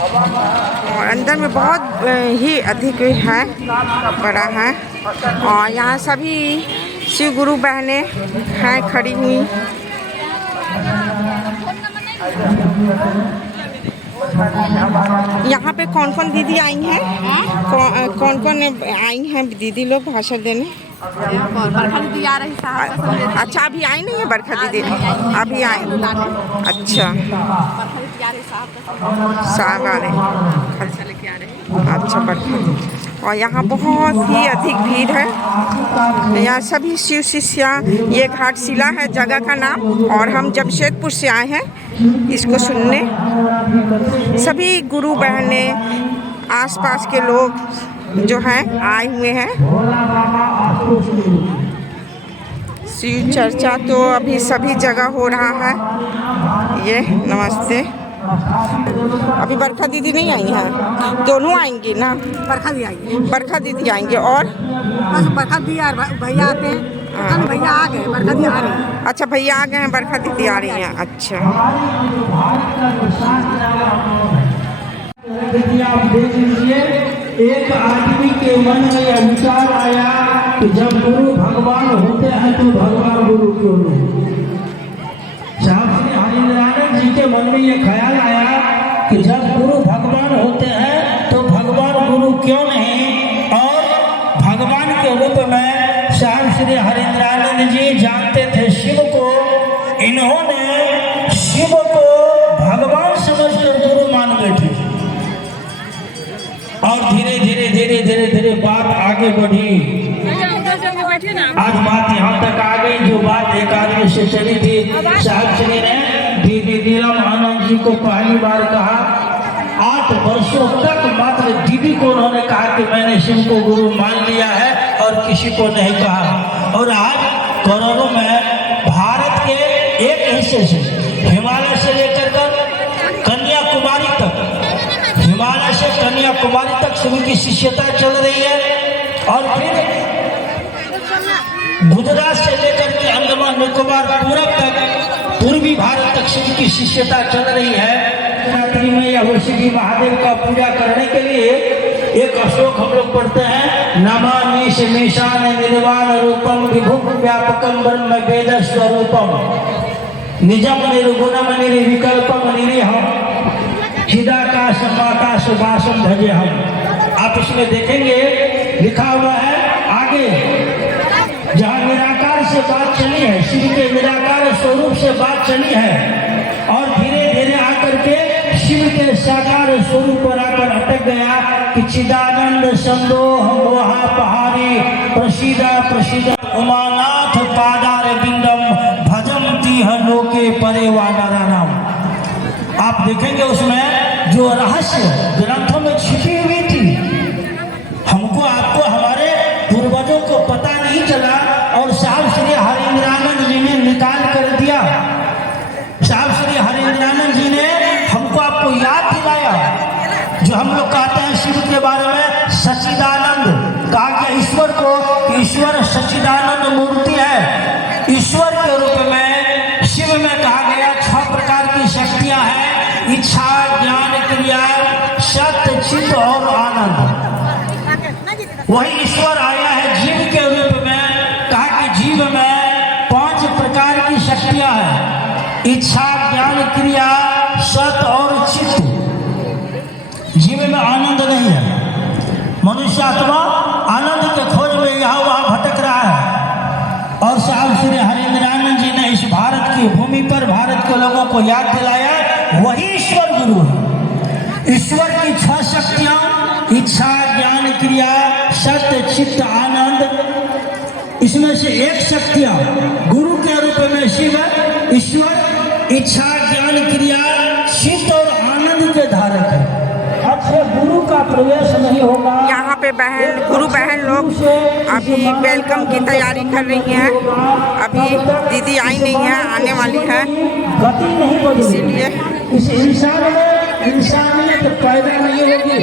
और अंदर में बहुत ही अधिक है, बड़ा है। और यहाँ सभी शिव गुरु बहनें हैं खड़ी हुई। यहाँ पे कौन कौन दीदी आई हैं? कौन कौन आई हैं दीदी लोग भाषण देने? बरखा दीदी आ रही साहब। अच्छा, अभी आई नहीं है बरखा दीदी? अभी आई। अच्छा, साहब आ रहे। अच्छा, बरखा दीदी। और यहाँ बहुत ही अधिक भीड़ है। यहाँ सभी शिव शिष्या, ये घाटशिला है जगह का नाम। और हम जमशेदपुर से आए हैं इसको सुनने। सभी गुरु बहनें, आसपास के लोग जो हैं आए हुए हैं। शिव चर्चा तो अभी सभी जगह हो रहा है। ये नमस्ते। अभी बरखा दीदी नहीं आई हैं? दोनों आएंगी ना? बरखा दी आएगी। बरखा दीदी आएंगे और बस बरखा दी यार भैया आते हैं। भैया आ गए, बरखा दी आ रही है। अच्छा, भैया आ गए हैं, बरखा दीदी आ रही हैं। अच्छा, आप देख लीजिए, एक आदमी के मन में यह विचार आया कि जब गुरु भगवान होते हैं तो भगवान गुरु क्यों नहीं। साहब श्री हरिनारायण जी के मन में यह ख्याल आया कि जब गुरु भगवान होते हैं तो भगवान गुरु क्यों नहीं। और भगवान के रूप में साहब श्री हरिनारायण जी जानते थे शिव को। इन्होंने शिव को भगवान समझकर गुरु मान बैठे। और धीरे धीरे धीरे धीरे धीरे बात आगे बढ़ी। आज बात यहाँ तक आ गई जो बात एक आदमी से चली थी। साहब श्री ने दीदी नीलम आनंद जी को पहली बार कहा। 8 वर्षों तक मात्र दीदी को उन्होंने कहा कि मैंने शिव को गुरु मान लिया है और किसी को नहीं कहा। और आज करोड़ों में भारत के एक हिस्से से, हिमालय से लेकर कन्याकुमारी तक, हिमालय से कन्याकुमारी तक शिव की शिष्यता चल रही है। और फिर गुजरात से लेकर के अंडमान निकोबार पूरब तक, पूर्वी भारत तक शिव की शिष्यता चल रही है। रात्रि में या शिव महादेव का पूजा करने के लिए एक श्लोक हम लोग पढ़ते हैं। नमामि शमीशान निर्वाण रूपम विभुम व्यापकम ब्रह्म वेद स्वरूपम निजम निर्गुणम निर्विकल्पम निरीहम चिदाकाशमाकाश वासम भजे हम। आप इसमें देखेंगे लिखा हुआ है आगे, जहाँ निराकार से बात चली है, शिव के निराकार स्वरूप से बात चली है। और धीरे धीरे आकर के शिव के साकार स्वरूप पर आकर अटक गया कि चिदानंद संदोह मोहा पहाड़ी प्रसीदा प्रसीदा उमानाथ पादार बिंदम भजम तीह लोके परे वानरानाम। आप देखेंगे उसमें जो रहस्य ग्रंथों में छिपी हुई थी, हमको आपको हमारे पूर्वजों को पता नहीं चला और साहब श्री हरिनारायण जी ने निकाल कर दिया। साहब श्री हरिनारायण जी ने हमको आपको याद दिलाया। जो हम लोग कहते हैं शिव के बारे में सच्चिदानंद, कहा गया ईश्वर को, ईश्वर सच्चिदानंद मूर्ति है। ईश्वर के रूप में शिव में कहा गया 6 प्रकार की शक्तियां हैं। इच्छा, ज्ञान, क्रिया, सत्य, चित्त और आनंद। वही ईश्वर आया है जीव के रूप में। कहा कि जीव में 5 प्रकार की शक्तियां हैं। इच्छा, ज्ञान, क्रिया, सत्य और चित्त। जीव में आनंद नहीं है। मनुष्य आत्मा आनंद के खोज में यहाँ वहाँ भटक रहा है। और साहब श्री हरिनारायण जी ने इस भारत की भूमि पर भारत के लोगों को याद दिलाया, वही ईश्वर गुरु है। ईश्वर की 6 शक्तियां, इच्छा, ज्ञान, क्रिया, सत्य, चित्त, आनंद, इसमें से एक शक्तियां गुरु के रूप में शिव, ईश्वर, इच्छा, ज्ञान, क्रिया, चित्त और आनंद के धारक है। अच्छा, गुरु का प्रवेश नहीं होगा। यहाँ पे बहन, गुरु बहन लोग अभी वेलकम की तैयारी कर रही हैं। अभी दीदी आई नहीं है, आने वाली है, गति नहीं बढ़ी, इसीलिए इस इंसान में इंसानियत पैदा नहीं होगी।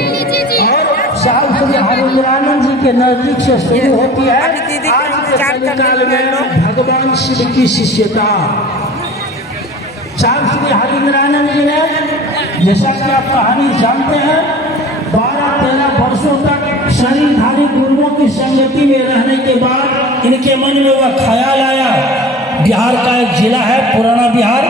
और साहब श्री हरिनारायण जी के नजदीक से शुरू होती है अभी दीदी का इंतजार कर रही है लोग। भगवान शिव की शिष्यता। साहब श्री हरिनारायण जी ने जैसा कि आप कहानी जानते हैं, 12-13 वर्षों तक शरीरधारी गुरुओं की संगति में रहने के बाद इनके मन में वह ख्याल आया। बिहार का एक जिला है पुराना बिहार,